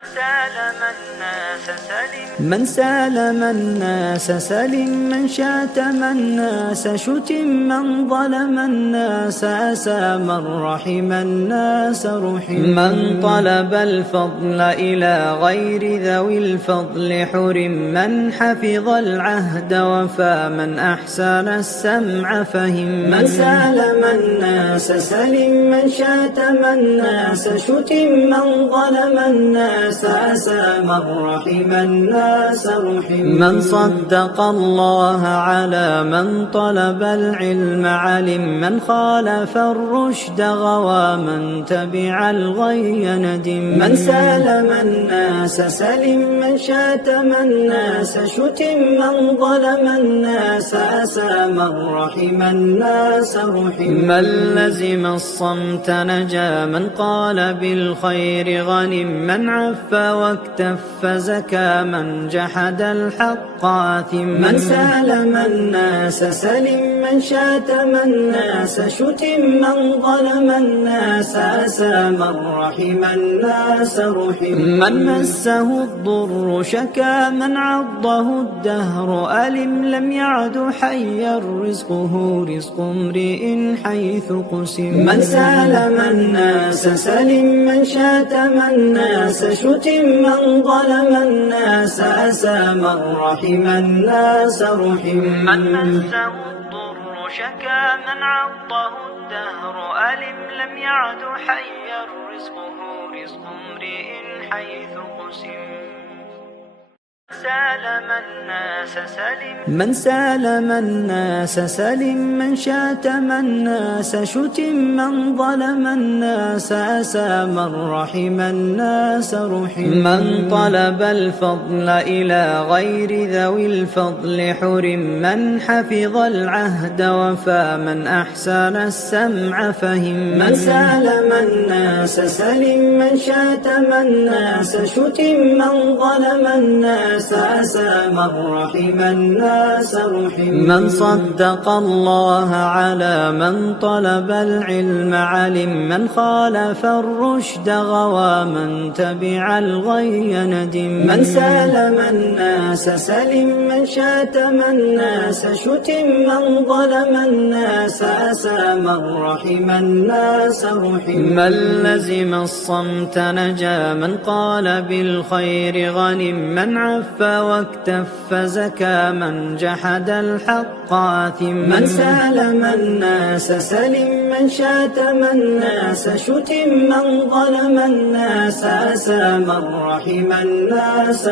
من سالم الناس سلم، من شاتم الناس شتم، من ظلم الناس أسى، من رحم الناس رحم. من طلب الفضل إلى غير ذوي الفضل حرم، من حفظ العهد وفى، من أحسن السمع فهم. من سالم الناس سلم، من شاتم الناس شتم، من ظلم الناس أسى، من رحم الناس رحم. من صدق الله على من طلب العلم علم، من خالف الرشد غوى، من تبع الغي ندم. من سالم الناس سلم، من شاتم الناس شتم، من ظلم الناس أسى، من رحم الناس رحم. من لزم الصمت نجا، من قال بالخير غنم، من عف واكتف زكى، من جحد الحق آثم. من سالم الناس سلم، من شاتم الناس شتم، من ظلم الناس أسى، من رحم الناس رحم. من مسه الضر شكا، من عضه الدهر ألم، لم يعد حيا رزقه رزق امرئ حيث قسم. من سالم الناس سلم، من شاتم الناس شتم، من ظلم الناس أسى، من رحم الناس رحم. من مسه الضر شكا، من عضه الدهر ألم، لم يعد حيا رزقه رزق امرئ حيث قسم. من سالم الناس سلم، من شاتم الناس شتم، من ظلم الناس أسى، من رحم الناس رحم. من طلب الفضل إلى غير ذوي الفضل حرم، من حفظ العهد وفى، من أحسن السمع فهم. من سالم الناس سلم، من شاتم الناس شتم، من ظلم الناس أسى، من رحم الناس رحم. من صدق الله على من طلب العلم علم، من خالف الرشد غوى، من تبع الغي ندم. من سالم الناس سلم، من شاتم الناس شتم، من ظلم الناس أسى، من رحم الناس رحم. من لزم الصمت نجا، من قال بالخير غنم، من عف واكتف زكى، من جحد الحق آثم. من سالم الناس سلم، من شاتم الناس شتم، من ظلم الناس أسى، من رحم الناس